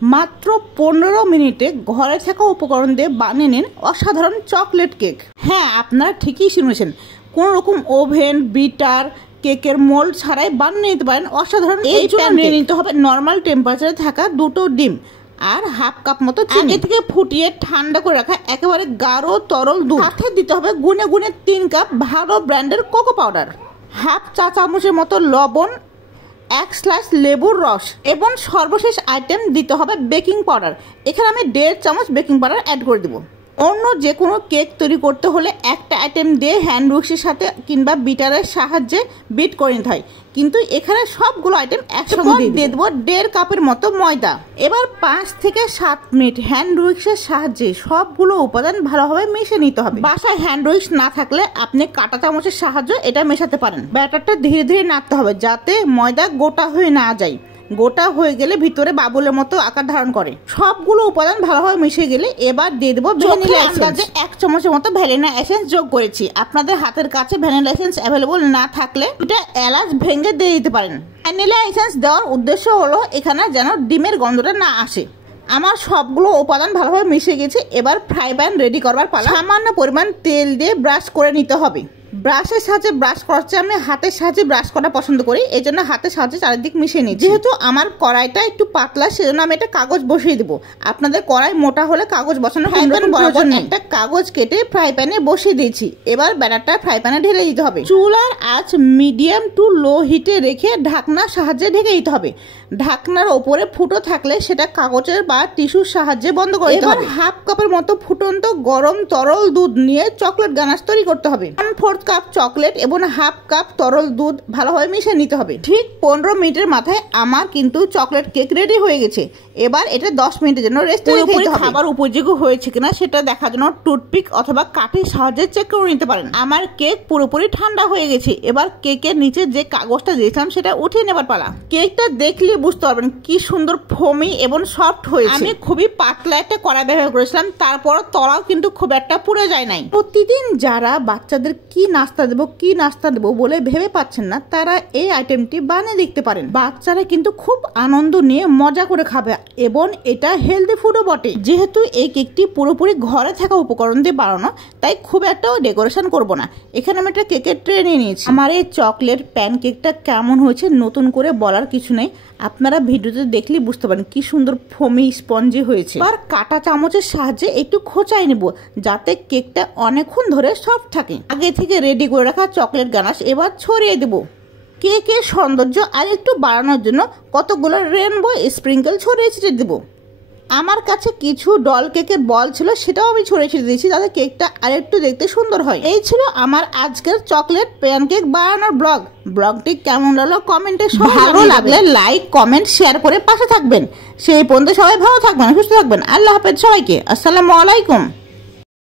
মাত্র 15 মিনিটে ঘরে থাকা উপকরণ দিয়ে বানিয়ে নিন অসাধারণ চকলেট কেক। হ্যাঁ, আপনারা ঠিকই শুনেছেন, কোনো রকম ওভেন, বিটার, কেকের মোল্ড ছাড়াই বানিয়ে নিতে পারেন অসাধারণ। এই জন্য নিয়ে নিতে হবে নর্মাল টেম্পারেচারে থাকা 2টো ডিম আর হাফ কাপ মতো চিনি। থেকে ফুটিয়ে ঠান্ডা করে রাখা একেবারে গাঢ় তরল দুধ। সাথে দিতে হবে গুনে গুনে 3 কাপ ভালো ব্র্যান্ডের কোকো পাউডার, হাফ চা চামচের মতো লবণ, 1 স্লাইস লেবুর রস এবং সর্বশেষ আইটেম দিতে হবে বেকিং পাউডার। এখানে আমি 1.5 চামচ বেকিং পাউডার অ্যাড করে দেবো। অন্য যে কোনো কেক তৈরি করতে হলে একটা আইটেম দিয়ে হ্যান্ড উইক্সের সাথে কিংবা বিটারের সাহায্যে বিট করে নিতে হয়, কিন্তু এখানে সবগুলো আইটেম একসঙ্গে দিয়ে দেবো 1.5 কাপের মতো ময়দা। এবার 5 থেকে 7 মিনিট হ্যান্ড উইক্সের সাহায্যে সবগুলো উপাদান ভালোভাবে মিশিয়ে নিতে হবে। বাসায় হ্যান্ড উইক্স না থাকলে আপনি কাঁটা চামচের সাহায্যে এটা মেশাতে পারেন। ব্যাটারটা ধীরে ধীরে নাড়তে হবে যাতে ময়দা গোটা হয়ে না যায়। গোটা হয়ে গেলে ভিতরে বাবুলের মতো আকার ধারণ করে। সবগুলো উপাদান ভালোভাবে মিশে গেলে এবার দিয়ে দেবো ভ্যানিলা এসেন্স। 1 চামচের মতো ভ্যানিলা এসেন্স যোগ করেছি। আপনাদের হাতের কাছে ভ্যানিলা এসেন্স অ্যাভেলেবল না থাকলে এটা এলাচ ভেঙে দিয়ে দিতে পারেন। ভ্যানিলা এসেন্স দেওয়ার উদ্দেশ্য হলো এখানে যেন ডিমের গন্ধটা না আসে। আমার সবগুলো উপাদান ভালোভাবে মিশে গেছে। এবার ফ্রাই প্যান রেডি করবার পালা। সামান্য পরিমাণ তেল দিয়ে ব্রাশ করে নিতে হবে। ব্রাশের সাহায্যে ব্রাশ করছে, আমি হাতের সাহায্যে ব্রাশ করা পছন্দ করি, এই জন্য হাতের সাহায্যে চারিদিক মিশিয়ে নিই। যেহেতু আমার কড়াইটা একটু পাতলা সেজন্য আমি একটা কাগজ বসিয়ে দেবো। আপনাদের কড়াই মোটা হলে কাগজ বসানো প্রয়োজন নেই। একটা কাগজ কেটে ফ্রাই প্যানে বসিয়ে দিয়েছি। এবার ব্যাটারটা ফ্রাই প্যানে ঢেলে দিতে হবে। চুলার আঁচ মিডিয়াম টু লো হিটে রেখে ঢাকনার সাহায্যে ঢেকে দিতে হবে। ঢাকনার ওপরে ফুটো থাকলে সেটা কাগজের বা টিস্যুর সাহায্যে বন্ধ করে দিতে হবে। হাফ কাপের মতো ফুটন্ত গরম তরল দুধ নিয়ে চকলেট গানাশ তৈরি করতে হবে। 1/4 কাপ চকলেট এবং হাফ কাপ তরল দুধ ভালোভাবে মিশিয়ে নিতে হবে। ঠিক 15 মিনিটের মাথায় আমার কিন্তু চকলেট কেক রেডি হয়ে গেছে। এবার এটা 10 মিনিটের জন্য রেস্ট রেখে দিতে হবে। খাবার উপযোগী হয়েছে কিনা সেটা দেখার জন্য টুথপিক অথবা কাঠির সাহায্যে চেক করে নিতে পারেন। আমার কেক পুরোপুরি ঠান্ডা হয়ে গেছে। এবার কেকের নিচে যে কাগজটা দিয়েছিলাম সেটা উঠিয়ে নেবার পালা। কেকটা দেখলে বুঝতে পারবেন কি সুন্দর ফোমি এবং সফট হয়েছে। আমি খুবই পাতলা একটা কড়াই ব্যবহার করেছিলাম, তারপর তলাও কিন্তু খুব একটা পুড়ে যায় নাই। প্রতিদিন যারা বাচ্চাদের কি নাস্তা দেবো বলে ভেবে পাচ্ছেন না, তারা এই আইটেমটি বানিয়ে দেখতে পারেন। বাচ্চারা কিন্তু খুব আনন্দ নিয়ে মজা করে খাবে এবং এটা হেলদি ফুডও বটে। যেহেতু এই কেকটি পুরোপুরি ঘরে থাকা উপকরণ দিয়ে বানানো, তাই খুব একটা ডেকোরেশন করব না। এখানে আমি একটা কেকের ট্রে নিয়ে নিয়েছি। আমার এই চকলেট প্যান কেকটা কেমন হয়েছে নতুন করে বলার কিছু নেই, আপনারা ভিডিওতে দেখলে বুঝতে পারেন কি সুন্দর ফোমি স্পঞ্জি হয়েছে। আর কাঁটা চামচের সাহায্যে একটু খোঁচাই নেব যাতে কেকটা অনেকক্ষণ ধরে সফট থাকে। আগে থেকে রেডি করে রাখা চকলেট গানাশ এবার ছড়িয়ে দেব। কেকের সৌন্দর্য আর একটু বাড়ানোর জন্য কতগুলো রেনবো স্প্রিঙ্কেল ছড়িয়ে ছিটিয়ে দেবো। আমার কাছে কিছু ডল কেকের বল ছিল, সেটাও আমি ছড়িয়ে ছিটিয়ে দিয়েছি যাতে কেকটা আরেকটু দেখতে সুন্দর হয়। এই ছিল আমার আজকের চকলেট প্যানকেক বানানোর ব্লগটি কেমন লাগলো কমেন্টে। ভালো লাগলে লাইক, কমেন্ট, শেয়ার করে পাশে থাকবেন। সেই পর্যন্ত সবাই ভালো থাকবেন, সুস্থ থাকবেন। আল্লাহ হাফেজ সবাইকে। আসসালামু আলাইকুম।